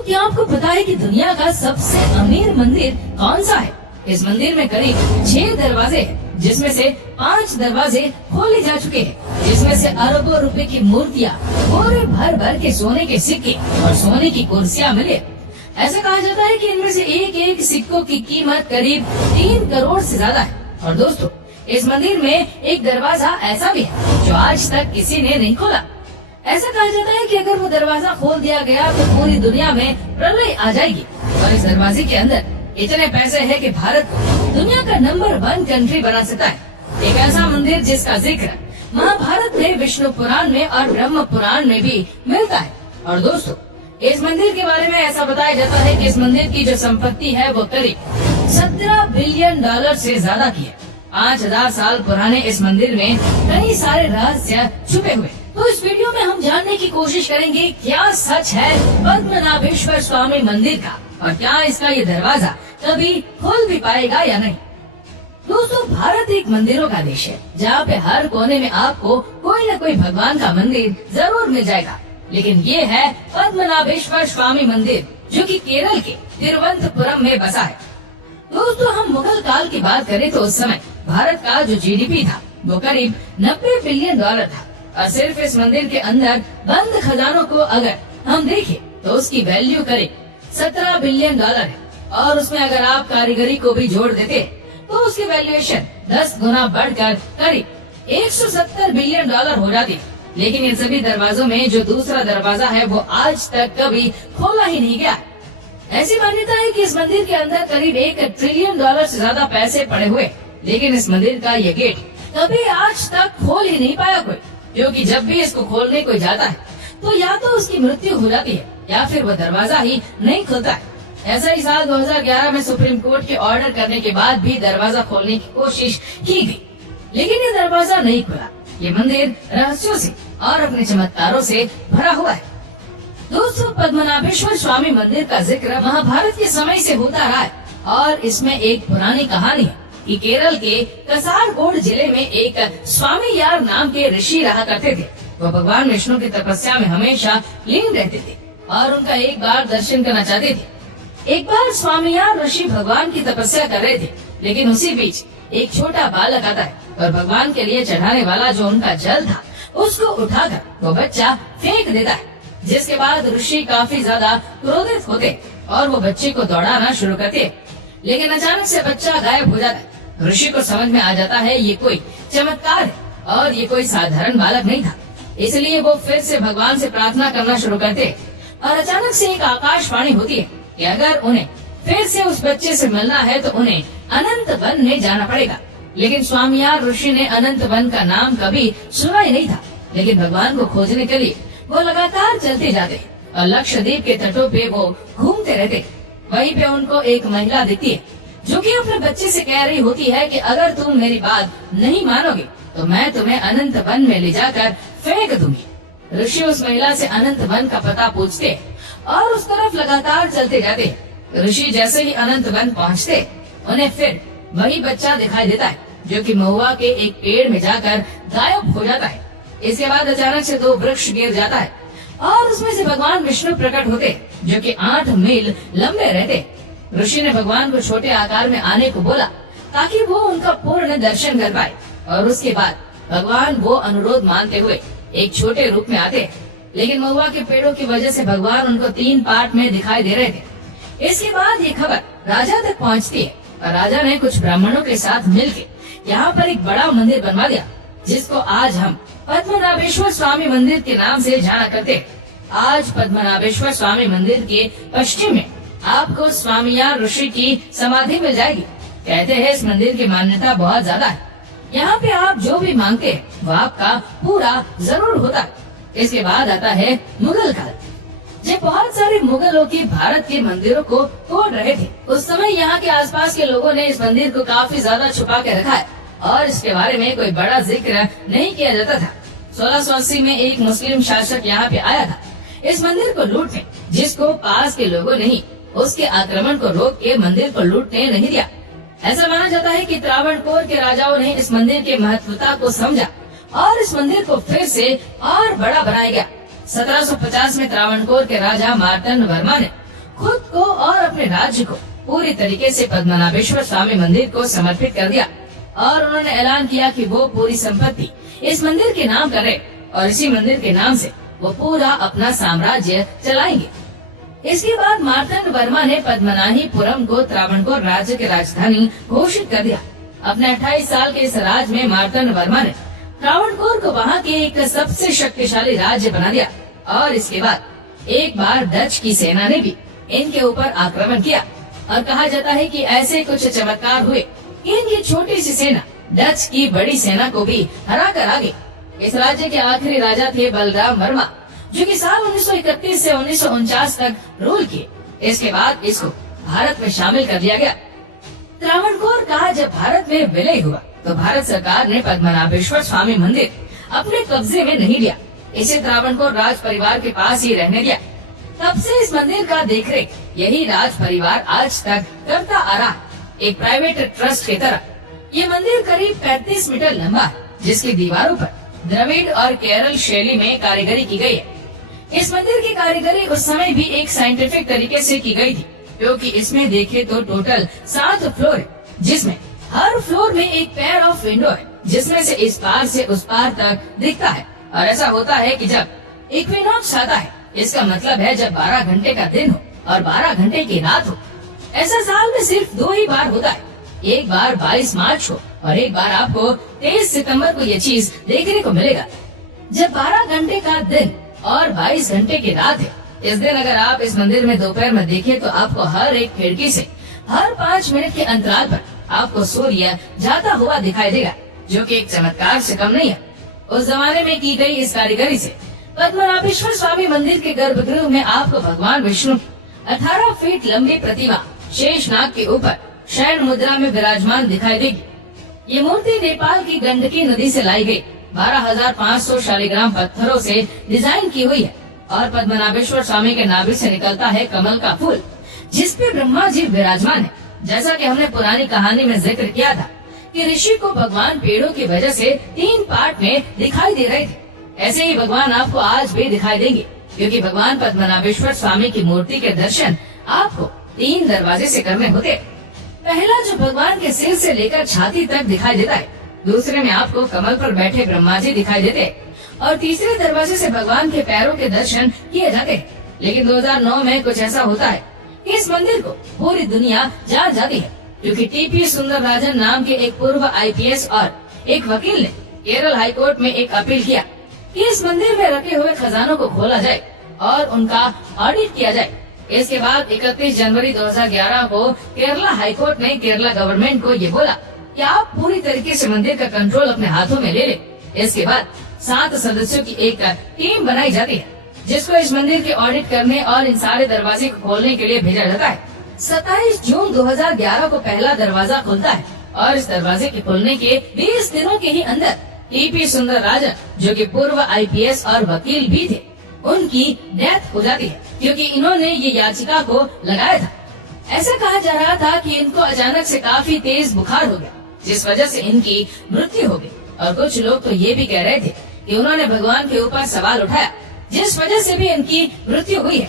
दोस्तों, क्या आपको पता है कि दुनिया का सबसे अमीर मंदिर कौन सा है? इस मंदिर में करीब 6 दरवाजे हैं, जिसमें से 5 दरवाजे खोले जा चुके हैं, जिसमें से अरबों रुपए की मूर्तियाँ, बोरे भर भर के सोने के सिक्के और सोने की कुर्सियाँ मिले। ऐसा कहा जाता है कि इनमें से एक एक सिक्कों की कीमत करीब 3 करोड़ से ज्यादा है। और दोस्तों, इस मंदिर में एक दरवाजा ऐसा भी है जो आज तक किसी ने नहीं खोला। ऐसा कहा जाता है कि अगर वो दरवाजा खोल दिया गया तो पूरी दुनिया में प्रलय आ जाएगी। और इस दरवाजे के अंदर इतने पैसे हैं कि भारत को दुनिया का नंबर 1 कंट्री बना सकता है। एक ऐसा मंदिर जिसका जिक्र महाभारत में, विष्णु पुराण में और ब्रह्म पुराण में भी मिलता है। और दोस्तों, इस मंदिर के बारे में ऐसा बताया जाता है कि इस मंदिर की जो संपत्ति है वो करीब 17 बिलियन डॉलर से ज्यादा की है। 5000 साल पुराने इस मंदिर में कई सारे रहस्य छुपे हुए। तो इस वीडियो में हम जानने की कोशिश करेंगे क्या सच है पद्मनाभेश्वर स्वामी मंदिर का, और क्या इसका ये दरवाजा कभी खुल भी पाएगा या नहीं। दोस्तों, भारत एक मंदिरों का देश है, जहाँ पे हर कोने में आपको कोई न कोई भगवान का मंदिर जरूर मिल जाएगा। लेकिन ये है पद्मनाभेश्वर स्वामी मंदिर, जो कि केरल के तिरुवनंतपुरम में बसा है। दोस्तों, हम मुगल काल की बात करें तो उस समय भारत का जो जीडीपी था वो करीब 90 बिलियन डॉलर था। और सिर्फ इस मंदिर के अंदर बंद खजानों को अगर हम देखें तो उसकी वैल्यू करीब 17 बिलियन डॉलर है। और उसमें अगर आप कारीगरी को भी जोड़ देते तो उसकी वैल्यूएशन 10 गुना बढ़कर करीब 170 बिलियन डॉलर हो जाती। लेकिन इन सभी दरवाजों में जो दूसरा दरवाजा है वो आज तक कभी खोला ही नहीं गया। ऐसी मान्यता है कि इस मंदिर के अंदर करीब 1 ट्रिलियन डॉलर से ज्यादा पैसे पड़े हुए, लेकिन इस मंदिर का ये गेट कभी आज तक खोल ही नहीं पाया कोई, क्योंकि जब भी इसको खोलने कोई जाता है तो या तो उसकी मृत्यु हो जाती है या फिर वो दरवाजा ही नहीं खुलता है। ऐसा ही साल 2011 में सुप्रीम कोर्ट के ऑर्डर करने के बाद भी दरवाजा खोलने की कोशिश की गई, लेकिन ये दरवाजा नहीं खुला। ये मंदिर रहस्यों से और अपने चमत्कारों से भरा हुआ है। दोस्तों, पद्मनाभेश्वर स्वामी मंदिर का जिक्र महाभारत के समय से होता रहा है। और इसमें एक पुरानी कहानी है कि केरल के कसारगोड जिले में एक स्वामी यार नाम के ऋषि रहा करते थे। वो भगवान विष्णु की तपस्या में हमेशा लीन रहते थे और उनका एक बार दर्शन करना चाहते थे। एक बार स्वामी यार ऋषि भगवान की तपस्या कर रहे थे, लेकिन उसी बीच एक छोटा बालक आता है और भगवान के लिए चढ़ाने वाला जो उनका जल था उसको उठाकर वो बच्चा फेंक देता है। जिसके बाद ऋषि काफी ज्यादा क्रोधित होते और वो बच्चे को दौड़ाना शुरू करते, लेकिन अचानक से बच्चा गायब हो जाता है। ऋषि को समझ में आ जाता है ये कोई चमत्कार है और ये कोई साधारण बालक नहीं था। इसलिए वो फिर से भगवान से प्रार्थना करना शुरू करते और अचानक से एक आकाशवाणी होती है कि अगर उन्हें फिर से उस बच्चे से मिलना है तो उन्हें अनंत वन में जाना पड़ेगा। लेकिन स्वामियार ऋषि ने अनंत वन का नाम कभी सुना ही नहीं था, लेकिन भगवान को खोजने के लिए वो लगातार चलते जाते और लक्षद्वीप के तटों पे वो घूमते रहते। वहीं पे उनको एक महिला दिखती है जो कि अपने बच्चे से कह रही होती है कि अगर तुम मेरी बात नहीं मानोगे तो मैं तुम्हें अनंत वन में ले जाकर फेंक दूंगी। ऋषि उस महिला से अनंत वन का पता पूछते और उस तरफ लगातार चलते जाते। ऋषि जैसे ही अनंत वन पहुँचते उन्हें फिर वही बच्चा दिखाई देता है जो कि महुआ के एक पेड़ में जाकर गायब हो जाता है। इसके बाद अचानक से 2 वृक्ष गिर जाता है और उसमें से भगवान विष्णु प्रकट होते जो कि 8 मील लंबे रहते। ऋषि ने भगवान को छोटे आकार में आने को बोला ताकि वो उनका पूर्ण दर्शन कर पाए। और उसके बाद भगवान वो अनुरोध मानते हुए एक छोटे रूप में आते, लेकिन महुआ के पेड़ों की वजह से भगवान उनको 3 पार्ट में दिखाई दे रहे थे। इसके बाद ये खबर राजा तक पहुंचती है और राजा ने कुछ ब्राह्मणों के साथ मिलकर यहाँ पर एक बड़ा मंदिर बनवा दिया, जिसको आज हम पद्मनाभेश्वर स्वामी मंदिर के नाम से जाना करते हैं। आज पद्मनाभेश्वर स्वामी मंदिर के पश्चिम में आपको स्वामियार ऋषि की समाधि मिल जाएगी। कहते हैं इस मंदिर की मान्यता बहुत ज्यादा है। यहाँ पे आप जो भी मांगते हैं वो आपका पूरा जरूर होता है। इसके बाद आता है मुगल काल। जब बहुत सारे मुगल लोग भारत के मंदिरों को तोड़ रहे थे, उस समय यहाँ के आसपास के लोगों ने इस मंदिर को काफी ज्यादा छुपा के रखा है और इसके बारे में कोई बड़ा जिक्र नहीं किया जाता था। 1680 में एक मुस्लिम शासक यहाँ पे आया था इस मंदिर को लूटने, जिसको पास के लोगों ने ही उसके आक्रमण को रोक के मंदिर को लूटने नहीं दिया। ऐसा माना जाता है कि त्रावणकोर के राजाओं ने इस मंदिर की महत्वता को समझा और इस मंदिर को फिर से और बड़ा बनाया गया। 1750 में त्रावणकोर के राजा मार्तंड वर्मा ने खुद को और अपने राज्य को पूरी तरीके से पद्मनाभेश्वर स्वामी मंदिर को समर्पित कर दिया और उन्होंने ऐलान किया कि वो पूरी संपत्ति इस मंदिर के नाम करे और इसी मंदिर के नाम से वो पूरा अपना साम्राज्य चलाएंगे। इसके बाद मार्तंड वर्मा ने पद्मनाभपुरम को त्रावणकोर राज्य की राजधानी घोषित कर दिया। अपने 28 साल के इस राज में मार्तंड वर्मा ने त्रावणकोर को वहाँ के एक सबसे शक्तिशाली राज्य बना दिया और इसके बाद एक बार डच की सेना ने भी इनके ऊपर आक्रमण किया और कहा जाता है कि ऐसे कुछ चमत्कार हुए कि इनकी छोटी सी सेना डच की बड़ी सेना को भी हरा कर आ गई। इस राज्य के आखिरी राजा थे बलराम वर्मा, जो कि साल 1931 से 1949 तक रूल किए। इसके बाद इसको भारत में शामिल कर दिया गया। त्रावणकोर का जब भारत में विलय हुआ तो भारत सरकार ने पद्मनाभेश्वर स्वामी मंदिर अपने कब्जे में नहीं लिया, इसे त्रावणकोर राज परिवार के पास ही रहने दिया। तब से इस मंदिर का देखरेख यही राज परिवार आज तक करता आ रहा, एक प्राइवेट ट्रस्ट की तरह। ये मंदिर करीब 35 मीटर लंबा है, जिसकी दीवारों पर द्रविड़ और केरल शैली में कारीगरी की गई है। इस मंदिर की कारीगरी उस समय भी एक साइंटिफिक तरीके से की गई थी, क्योंकि इसमें देखे तो टोटल 7 फ्लोर है, जिसमें हर फ्लोर में एक पेयर ऑफ विंडो है, जिसमें से इस पार से उस पार तक दिखता है। और ऐसा होता है कि जब इक्विनॉक्स आता है, इसका मतलब है जब 12 घंटे का दिन हो और 12 घंटे की रात हो। ऐसा साल में सिर्फ 2 ही बार होता है, एक बार 22 मार्च को और एक बार आपको 23 सितंबर को ये चीज देखने को मिलेगा। जब 12 घंटे का दिन और 22 घंटे की रात है, इस दिन अगर आप इस मंदिर में दोपहर में देखें तो आपको हर एक खिड़की से हर 5 मिनट के अंतराल पर आपको सूर्य जाता हुआ दिखाई देगा, जो कि एक चमत्कार से कम नहीं है। उस जमाने में की गई इस कारीगरी से पद्मनाभेश्वर स्वामी मंदिर के गर्भगृह में आपको भगवान विष्णु 18 फीट लंबी प्रतिमा शेषनाग के ऊपर शयन मुद्रा में विराजमान दिखाई देगी। ये मूर्ति नेपाल की गंडकी नदी से लाई गई 12,500 शालिग्राम पत्थरों से डिजाइन की हुई है और पद्मनाभेश्वर स्वामी के नाभि से निकलता है कमल का फूल, जिस पे ब्रह्मा जी विराजमान है। जैसा कि हमने पुरानी कहानी में जिक्र किया था कि ऋषि को भगवान पेड़ों की वजह से 3 पार्ट में दिखाई दे रहे थे, ऐसे ही भगवान आपको आज भी दिखाई देंगे, क्योंकि भगवान पद्मनाभेश्वर स्वामी की मूर्ति के दर्शन आपको 3 दरवाजे से करने होते। पहला जो भगवान के सिर से लेकर छाती तक दिखाई देता है, दूसरे में आपको कमल पर बैठे ब्रह्मा जी दिखाई देते हैं और तीसरे दरवाजे से भगवान के पैरों के दर्शन किए जाते हैं। लेकिन 2009 में कुछ ऐसा होता है कि इस मंदिर को पूरी दुनिया जान जाती है, क्योंकि टीपी सुंदरराजन नाम के एक पूर्व IPS और एक वकील ने केरल हाईकोर्ट में एक अपील किया कि इस मंदिर में रखे हुए खजानों को खोला जाए और उनका ऑडिट किया जाए। इसके बाद 31 जनवरी 2011 को केरला हाईकोर्ट ने केरला गवर्नमेंट को ये बोला कि आप पूरी तरीके से मंदिर का कंट्रोल अपने हाथों में ले लें। इसके बाद 7 सदस्यों की एक टीम बनाई जाती है, जिसको इस मंदिर के ऑडिट करने और इन सारे दरवाजे को खोलने के लिए भेजा जाता है। 27 जून 2011 को पहला दरवाजा खुलता है और इस दरवाजे के खुलने के 20 दिनों के ही अंदर टीपी सुंदरराजन, जो कि पूर्व IPS और वकील भी थे, उनकी डेथ हो जाती है, क्योंकि इन्होंने ये याचिका को लगाया था। ऐसा कहा जा रहा था कि इनको अचानक से काफी तेज बुखार हो गया, जिस वजह से इनकी मृत्यु हो गई। और कुछ लोग तो ये भी कह रहे थे कि उन्होंने भगवान के ऊपर सवाल उठाया, जिस वजह से भी इनकी मृत्यु हुई है।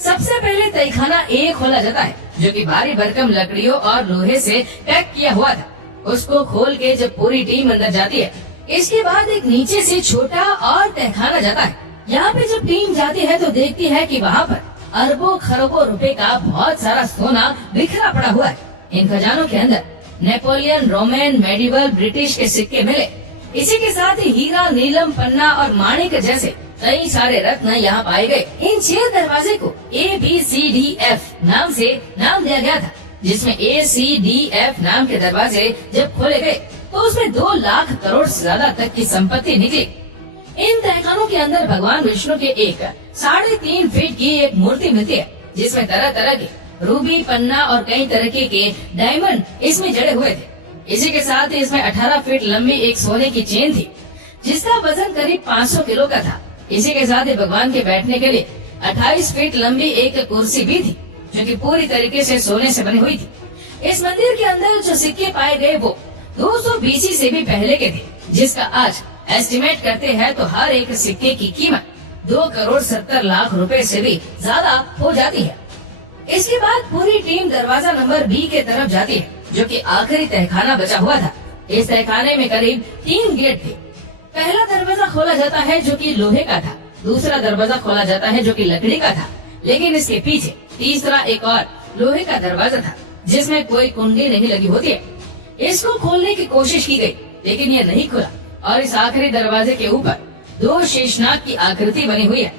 सबसे पहले तहखाना A खोला जाता है, जो कि भारी भरकम लकड़ियों और लोहे से पैक किया हुआ था। उसको खोल के जब पूरी टीम अंदर जाती है, इसके बाद एक नीचे से छोटा और तहखाना जाता है। यहाँ पे जब टीम जाती है तो देखती है कि वहाँ पर अरबों खरबों रुपए का बहुत सारा सोना बिखरा पड़ा हुआ है। इन खजानों के अंदर नेपोलियन, रोमन, मेडिवल, ब्रिटिश के सिक्के मिले। इसी के साथ ही हीरा, नीलम, पन्ना और माणिक जैसे कई सारे रत्न यहाँ पाए गए। इन 6 दरवाजे को ABCDF नाम से नाम दिया गया था, जिसमें ACDF नाम के दरवाजे जब खोले गए तो उसमें 2 लाख करोड़ से ज्यादा तक की संपत्ति निकली। इन तहखानों के अंदर भगवान विष्णु के एक 3.5 फीट की एक मूर्ति मिलती है, जिसमें तरह तरह के रूबी, पन्ना और कई तरह के डायमंड इसमें जड़े हुए थे। इसी के साथ ही इसमें 18 फीट लंबी एक सोने की चेन थी, जिसका वजन करीब 500 किलो का था। इसी के साथ ही भगवान के बैठने के लिए 28 फीट लंबी एक कुर्सी भी थी, जो कि पूरी तरीके से सोने से बनी हुई थी। इस मंदिर के अंदर जो सिक्के पाए गए वो 200 BC से भी पहले के थे, जिसका आज एस्टिमेट करते हैं तो हर एक सिक्के की कीमत 2 करोड़ 70 लाख रुपए से भी ज्यादा हो जाती है। इसके बाद पूरी टीम दरवाजा नंबर बी के तरफ जाती है, जो कि आखिरी तहखाना बचा हुआ था। इस तहखाने में करीब 3 गेट थे। पहला दरवाजा खोला जाता है जो कि लोहे का था, दूसरा दरवाजा खोला जाता है जो कि लकड़ी का था, लेकिन इसके पीछे तीसरा एक और लोहे का दरवाजा था जिसमें कोई कुंडी नहीं लगी होती है। इसको खोलने की कोशिश की गई, लेकिन यह नहीं खुला और इस आखिरी दरवाजे के ऊपर 2 शेषनाग की आकृति बनी हुई है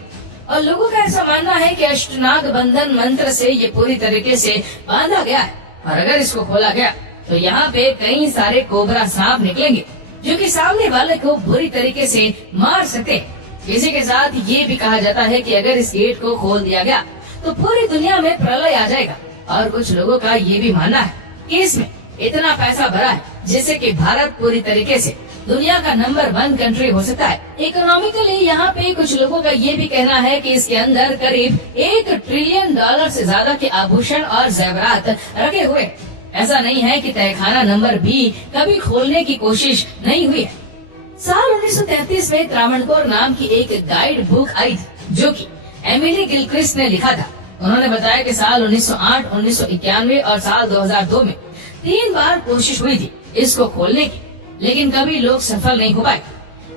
और लोगों का ऐसा मानना है कि अष्टनाग बंधन मंत्र से ये पूरी तरीके से बांधा गया है और अगर इसको खोला गया तो यहाँ पे कई सारे कोबरा सांप निकलेंगे जो कि सामने वाले को बुरी तरीके से मार सकते हैं। इसी के साथ ये भी कहा जाता है कि अगर इस गेट को खोल दिया गया तो पूरी दुनिया में प्रलय आ जाएगा और कुछ लोगों का ये भी मानना है कि इसमें इतना पैसा भरा है जिससे कि भारत पूरी तरीके से दुनिया का नंबर 1 कंट्री हो सकता है। इकोनॉमिकली यहाँ पे कुछ लोगों का ये भी कहना है कि इसके अंदर करीब $1 ट्रिलियन से ज्यादा के आभूषण और जेवरात रखे हुए। ऐसा नहीं है कि तहखाना नंबर बी कभी खोलने की कोशिश नहीं हुई है। साल 1933 में त्रावणकोर नाम की एक गाइड बुक आई थी जो कि एमिली गिलक्रिस्ट ने लिखा था। उन्होंने बताया कि साल 1908, 1991 और साल 2002 में 3 बार कोशिश हुई थी इसको खोलने की, लेकिन कभी लोग सफल नहीं हो पाए।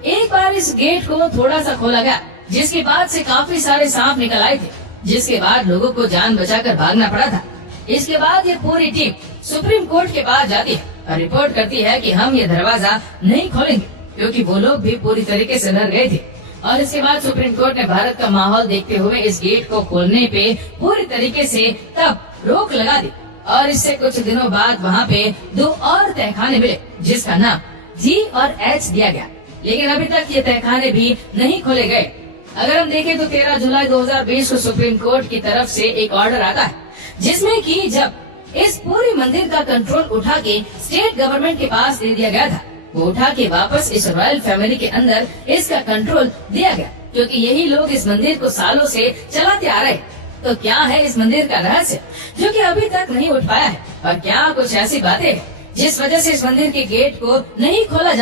एक बार इस गेट को थोड़ा सा खोला गया जिसके बाद से काफी सारे सांप निकल आए थे, जिसके बाद लोगों को जान बचाकर भागना पड़ा था। इसके बाद ये पूरी टीम सुप्रीम कोर्ट के पास जाती है और रिपोर्ट करती है कि हम ये दरवाजा नहीं खोलेंगे, क्योंकि वो लोग भी पूरी तरीके से डर गए थे। और इसके बाद सुप्रीम कोर्ट ने भारत का माहौल देखते हुए इस गेट को खोलने पे पूरी तरीके से तब रोक लगा दी और इससे कुछ दिनों बाद वहाँ पे 2 और तहखाने मिले जिसका नाम जी और एच दिया गया, लेकिन अभी तक ये तहखाने भी नहीं खोले गए। अगर हम देखें तो 13 जुलाई 2020 को सुप्रीम कोर्ट की तरफ से एक ऑर्डर आता है जिसमें कि जब इस पूरे मंदिर का कंट्रोल उठा के स्टेट गवर्नमेंट के पास दे दिया गया था, वो उठा के वापस इस रॉयल फैमिली के अंदर इसका कंट्रोल दिया गया, क्योंकि यही लोग इस मंदिर को सालों से चलाते आ रहे। तो क्या है इस मंदिर का रहस्य जो कि अभी तक नहीं उठ पाया है और क्या कुछ ऐसी बातें हैं जिस वजह से इस मंदिर के गेट को नहीं खोला जा